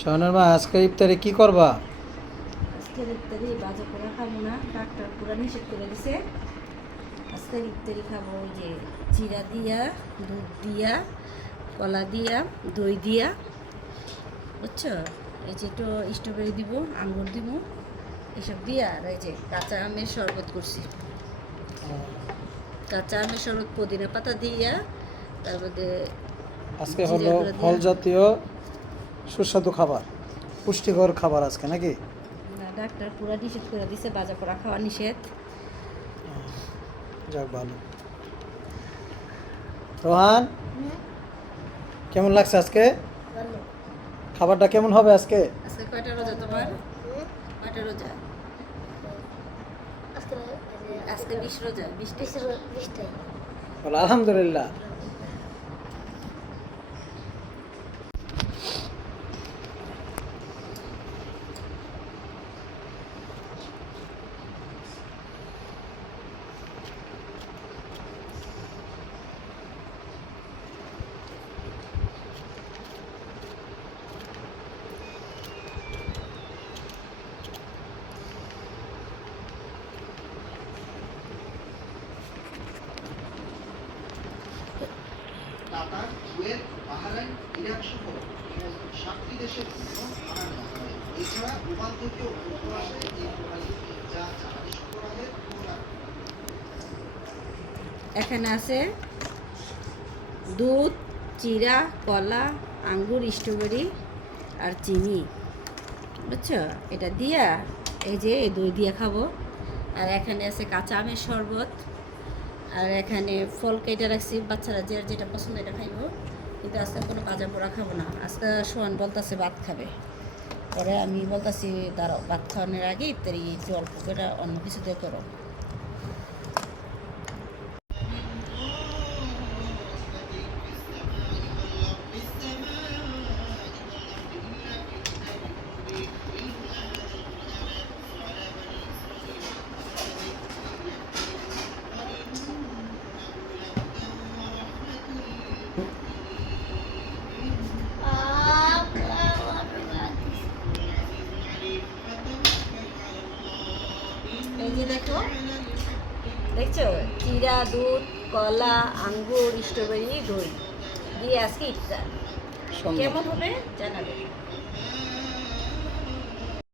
সোহানের মা, আজকে ইফতারে কি করবা? আজকের ইফতারি বাজে করে খাবো না, ডাক্তার পুরা নিষেধ করে দিছে। আজকের ইফতারি খাবো ওই যে চিরা দিয়া, দুধ দিয়া, কলা দিয়া, দই দিয়া, বুঝছো? এই যে একটু স্ট্রবেরি দিব, আঙ্গুর দিব, এসব দিয়া, আর এই যে কাঁচা আমের শরবত করছি। কাঁচা আমের শরবত পুদিনা পাতা দিয়া, তারপরে আজকে হলো ফল জাতীয় সুস্বাদু খাবার, পুষ্টিকর খাবার আজকে নাকি? না, ডাক্তার পুরা নিষেধ করে দিছে, বাজা করা খাওয়া নিষেধ। যাক ভালো। রোহান, কেমন লাগছে আজকে? খাবারটা কেমন হবে আজকে? আজকে কয়টা রোজা তোমার? কয়টা রোজা? আজকে 20 রোজা, 20টাই। বলো আলহামদুলিল্লাহ। কাতার, কুয়েত, বাহরাইন, ইরাক সহ মোট 7টি দেশের জন্য ভাড়া নেওয়া হয়। এছাড়া ওমান থেকেও তথ্য আসে এই প্রণালীতে, যা জাহাজে সরবরাহের অনুদান। এখানে আছে দুধ, চিরা, কলা, আঙ্গুর, স্ট্রবেরি আর চিনি, বুঝছো? এটা দিয়া এই যে এই দই দিয়ে খাবো। আর এখানে আছে কাঁচা আমের শরবত। আর এখানে ফল কেটে রাখছি, বাচ্চারা যে যেটা পছন্দ এটা খাইবো। কিন্তু আজকে কোনো ভাজা পোড়া খাবো না। আজকে সোহান বলতেছে ভাত খাবে, পরে আমি বলতেছি দাঁড়াও, ভাত খাওয়ানোর আগে ইত্যাদি একটু অল্প করে অন্য কিছু দিয়ে করো। এই যে দেখো, দেখছো? চিরা, দুধ, কলা, আঙ্গুর, স্ট্রবেরি, দই দিয়ে আজকে ইফতার। কেমন হবে জানাবে।